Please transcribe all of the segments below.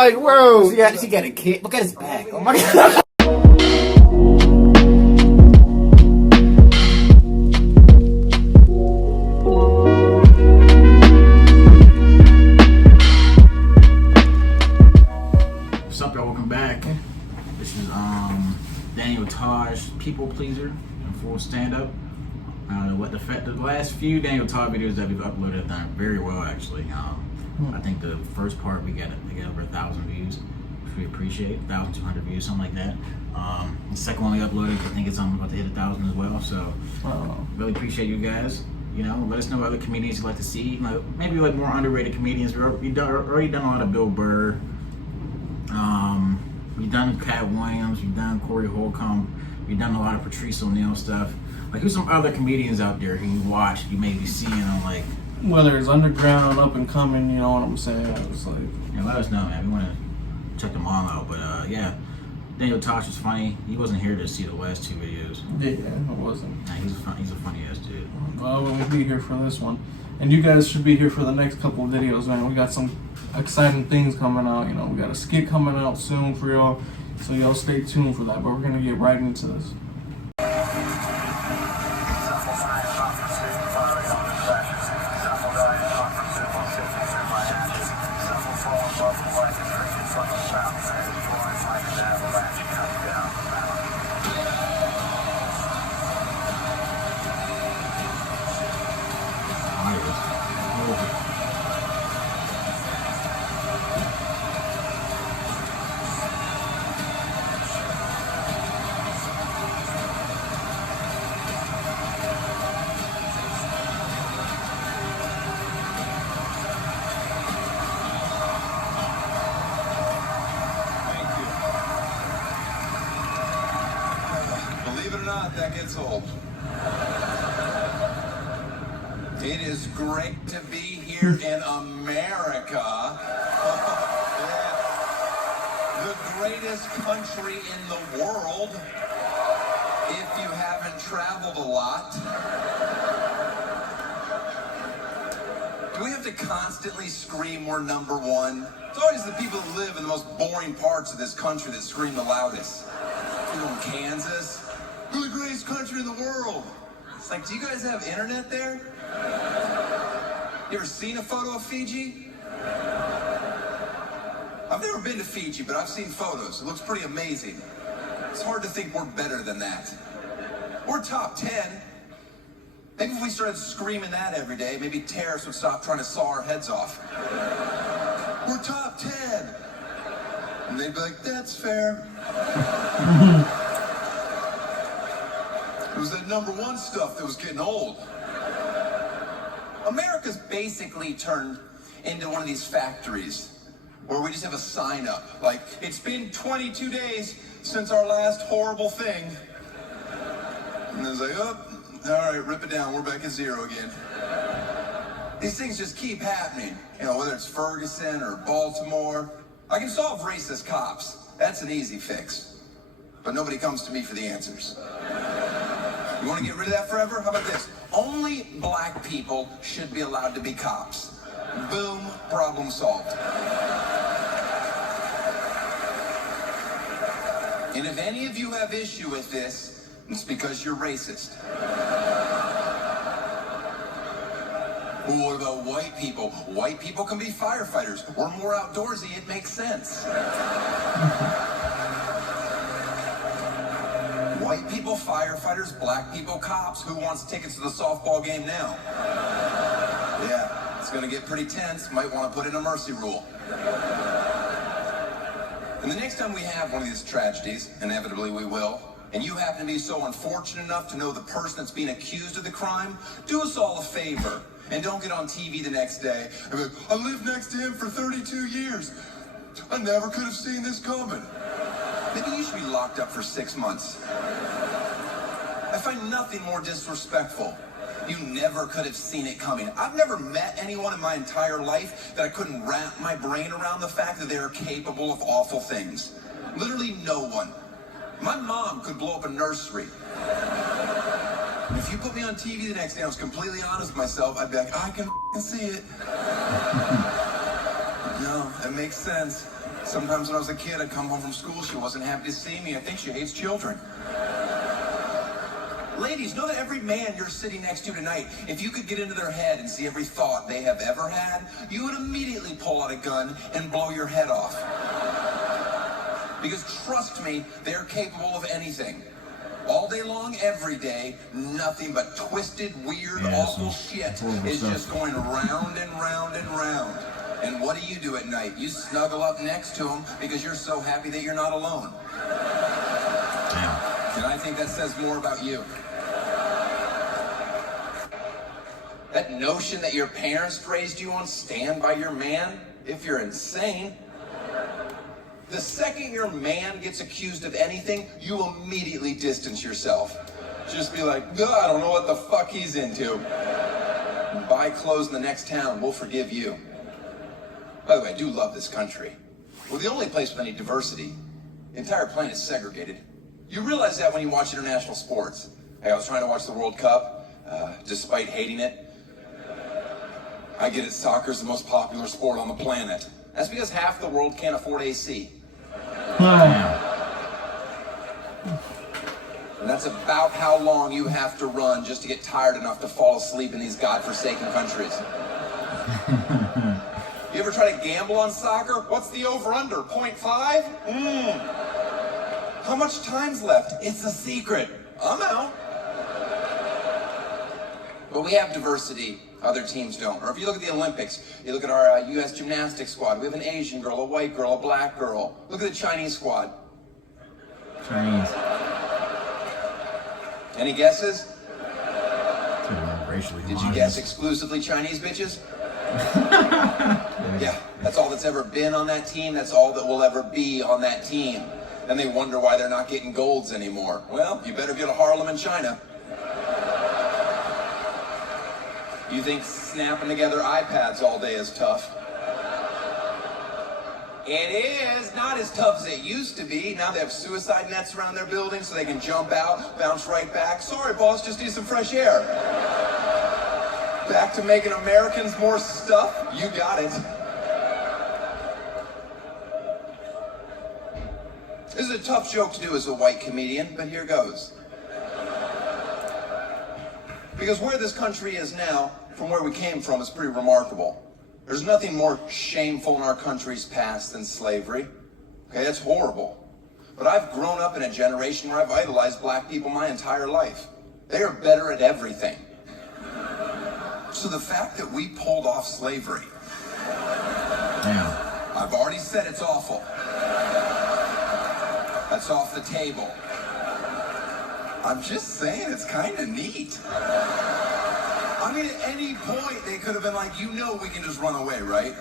like, bro, yeah, she got a kid. Look at his back. Oh my god. What's up, y'all? Welcome back. This is Daniel Tosh People Pleaser and full stand-up. The last few Daniel Tosh videos that we've uploaded have done very well, actually. I think the first part we got over 1,000 views, which we appreciate. 1,200 views, something like that. The second one we uploaded, I think it's about to hit 1,000 as well. So really appreciate you guys. You know, let us know what other comedians you'd like to see. You know, maybe like more underrated comedians. We've already done a lot of Bill Burr. We've done Cat Williams. We've done Corey Holcomb. We've done a lot of Patrice O'Neal stuff. Like, who's some other comedians out there who you watch, you may be seeing on, like... Whether it's underground, up and coming, you know what I'm saying? It's like... Yeah, let us know, man. We want to check them all out. But, yeah, Daniel Tosh is funny. He wasn't here to see the last two videos. Yeah, it wasn't. Nah, he's a funny-ass dude. Well, we'll be here for this one. And you guys should be here for the next couple of videos, man. We got some exciting things coming out. You know, we got a skit coming out soon for y'all. So y'all stay tuned for that. But we're going to get right into this. Believe it or not, that gets old. It is great to be here in America. Yeah. The greatest country in the world, if you haven't traveled a lot. Do we have to constantly scream we're number one? It's always the people that live in the most boring parts of this country that scream the loudest. People in Kansas, we're the greatest country in the world. It's like, do you guys have internet there? You ever seen a photo of Fiji? I've never been to Fiji, but I've seen photos. It looks pretty amazing. It's hard to think we're better than that. We're top 10. Maybe if we started screaming that every day, maybe terrorists would stop trying to saw our heads off. We're top 10. And they'd be like, that's fair. It was that number one stuff that was getting old. America's basically turned into one of these factories where we just have a sign up. Like, it's been 22 days since our last horrible thing. And it's like, oh, all right, rip it down. We're back at zero again. These things just keep happening. You know, whether it's Ferguson or Baltimore. I can solve racist cops. That's an easy fix. But nobody comes to me for the answers. You want to get rid of that forever? How about this? Only black people should be allowed to be cops. Boom, problem solved. And if any of you have issue with this, it's because you're racist. Well, what about white people? White people can be firefighters. We're more outdoorsy, it makes sense. White people, firefighters, black people, cops. Who wants tickets to the softball game now? Yeah, it's gonna get pretty tense. Might want to put in a mercy rule. And the next time we have one of these tragedies, inevitably we will, and you happen to be so unfortunate enough to know the person that's being accused of the crime, do us all a favor and don't get on TV the next day and be like, I lived next to him for 32 years. I never could have seen this coming. Maybe you should be locked up for 6 months. I find nothing more disrespectful. You never could have seen it coming. I've never met anyone in my entire life that I couldn't wrap my brain around the fact that they are capable of awful things. Literally no one. My mom could blow up a nursery. And if you put me on TV the next day, I was completely honest with myself, I'd be like, I can see it. No, that makes sense. Sometimes when I was a kid, I'd come home from school, she wasn't happy to see me. I think she hates children. Ladies, know that every man you're sitting next to tonight, if you could get into their head and see every thought they have ever had, you would immediately pull out a gun and blow your head off. Because trust me, they're capable of anything. All day long, every day, nothing but twisted, weird, awful shit is just going round and round and round. And what do at night? You snuggle up next to them because you're so happy that you're not alone. And I think that says more about you. That notion that your parents raised you on, stand by your man, if you're insane. The second your man gets accused of anything, you immediately distance yourself. Just be like, I don't know what the fuck he's into. Buy clothes in the next town, we'll forgive you. By the way, I do love this country. We're the only place with any diversity. The entire planet is segregated. You realize that when you watch international sports. Hey, I was trying to watch the World Cup, despite hating it. I get it, soccer's the most popular sport on the planet. That's because half the world can't afford AC. And that's about how long you have to run just to get tired enough to fall asleep in these godforsaken countries. You ever try to gamble on soccer? What's the over-under? 0.5? How much time's left? It's a secret. I'm out. But we have diversity. Other teams don't. Or if you look at the Olympics, you look at our U.S. gymnastics squad. We have an Asian girl, a white girl, a black girl. Look at the Chinese squad. Chinese. Any guesses? Racially Did you guess exclusively Chinese bitches? Yeah, that's all that's ever been on that team. That's all that will ever be on that team. Then they wonder why they're not getting golds anymore. Well, you better go to Harlem in China. You think snapping together iPads all day is tough? It is not as tough as it used to be. Now they have suicide nets around their building so they can jump out, bounce right back. Sorry, boss, just need some fresh air. Back to making Americans more stuff? You got it. This is a tough joke to do as a white comedian, but here goes. Because where this country is now, from where we came from, is pretty remarkable. There's nothing more shameful in our country's past than slavery. Okay, that's horrible. But I've grown up in a generation where I've idolized black people my entire life. They are better at everything. So the fact that we pulled off slavery, I've already said it's awful. That's off the table. I'm just saying it's kind of neat. I mean, at any point, they could have been like, you know we can just run away, right?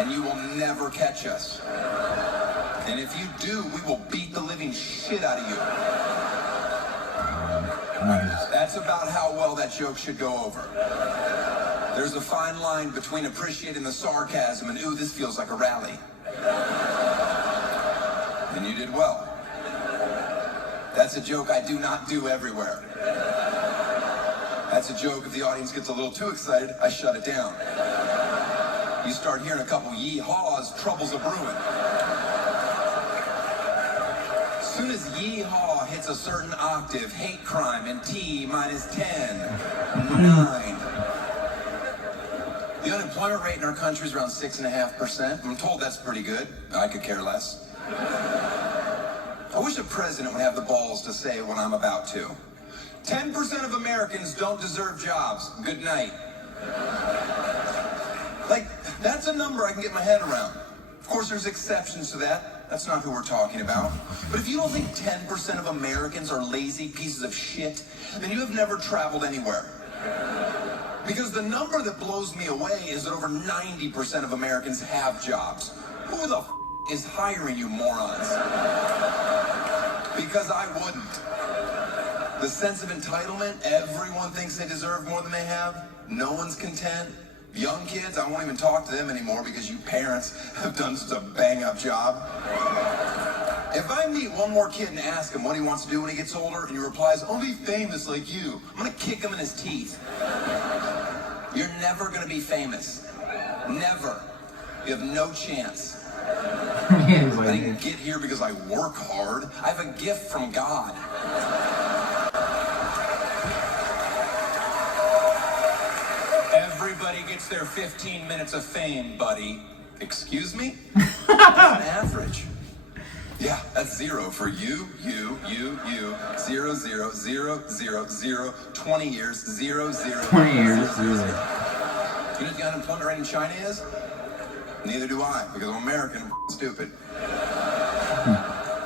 And you will never catch us. And if you do, we will beat the living shit out of you. That's about how well that joke should go over. There's a fine line between appreciating the sarcasm and, ooh, this feels like a rally. And you did well. That's a joke I do not do everywhere. That's a joke if the audience gets a little too excited, I shut it down. You start hearing a couple yee-haws, trouble's a brewing. As soon as yee-haw hits a certain octave, hate crime and T minus 10, 9. The unemployment rate in our country is around 6.5%. I'm told that's pretty good. I could care less. I wish a president would have the balls to say what I'm about to. 10% of Americans don't deserve jobs. Good night. Like, that's a number I can get my head around. Of course, there's exceptions to that. That's not who we're talking about. But if you don't think 10% of Americans are lazy pieces of shit, then you have never traveled anywhere. Because the number that blows me away is that over 90% of Americans have jobs. Who the f*** is hiring you morons? Because I wouldn't. The sense of entitlement, everyone thinks they deserve more than they have. No one's content. Young kids, I won't even talk to them anymore because you parents have done such a bang-up job. If I meet one more kid and ask him what he wants to do when he gets older, and he replies, I'll be famous like you, I'm gonna kick him in his teeth. You're never gonna be famous. Never. You have no chance. He's I like, didn't get here because I work hard. I have a gift from God. Everybody gets their 15 minutes of fame, buddy. Excuse me? That's an average. Yeah, that's 0 for you. 0, 0, 0, 0, 0, 20 years, 0, 0. 20 years, 0. You know what the unemployment rate in China is? Neither do I, because I'm American and stupid.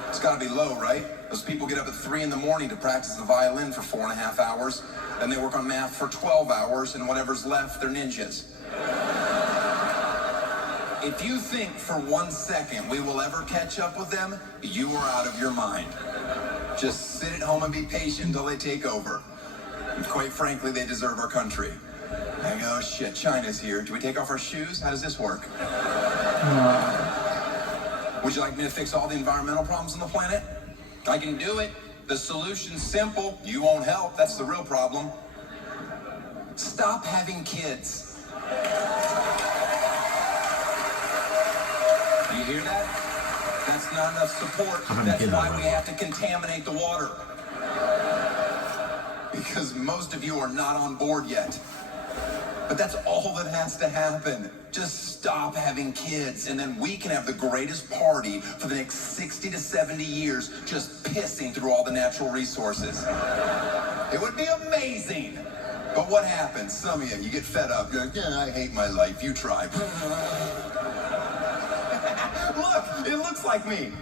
It's gotta be low, right? Those people get up at 3 in the morning to practice the violin for 4.5 hours, then they work on math for 12 hours, and whatever's left, they're ninjas. If you think for 1 second we will ever catch up with them, you are out of your mind. Just sit at home and be patient until they take over. And quite frankly, they deserve our country. I go, oh shit, China's here. Do we take off our shoes? How does this work? Would you like me to fix all the environmental problems on the planet? I can do it. The solution's simple. You won't help. That's the real problem. Stop having kids. You hear that? That's not enough support. That's why we have to contaminate the water. Because most of you are not on board yet. But that's all that has to happen. Just stop having kids, and then we can have the greatest party for the next 60 to 70 years, just pissing through all the natural resources. It would be amazing. But what happens? Some of you get fed up. You're like, yeah, I hate my life. You try. Look, it looks like me.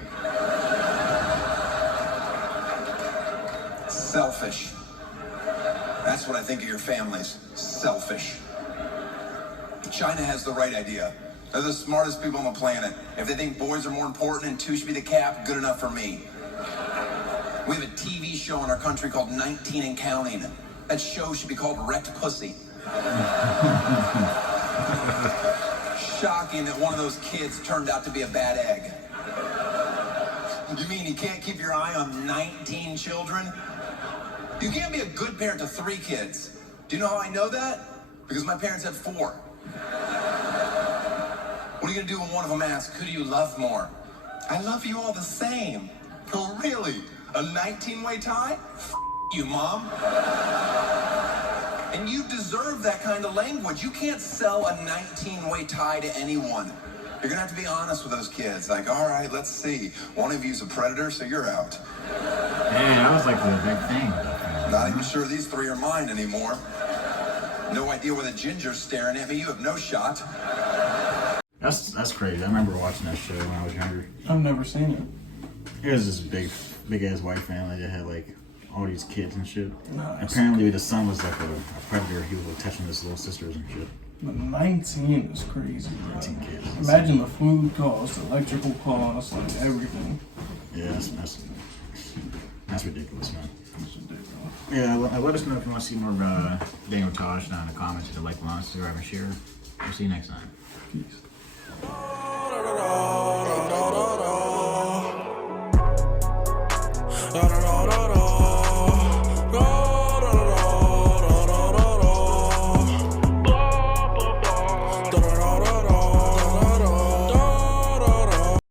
Selfish. That's what I think of your families. Selfish. China has the right idea. They're the smartest people on the planet. If they think boys are more important and 2 should be the cap, good enough for me. We have a TV show in our country called 19 and Counting. That show should be called Wrecked Pussy. Shocking that one of those kids turned out to be a bad egg. You mean you can't keep your eye on 19 children? You can't be a good parent to 3 kids. Do you know how I know that? Because my parents had 4. What are you gonna do when one of them asks, who do you love more? I love you all the same. Oh, really? A 19-way tie? F you, Mom. And you deserve that kind of language. You can't sell a 19-way tie to anyone. You're gonna have to be honest with those kids. Like, all right, let's see. One of you's a predator, so you're out. Yeah, that was like the big thing. Not even sure these 3 are mine anymore. No idea where the ginger's staring at me. You have no shot. That's crazy. I remember watching that show when I was younger. I've never seen it. It was this big ass white family that had like all these kids and shit. Nice. Apparently the son was like a predator. He was like, touching his little sisters and shit. But 19 is crazy, bro. 19 kids. Imagine the food costs, electrical costs, like everything. Yeah, that's ridiculous, man. It's ridiculous. Yeah, let us know if you want to see more Daniel Tosh down in the comments. If you like, subscribe, and share. We'll see you next time. Peace. Da da da da.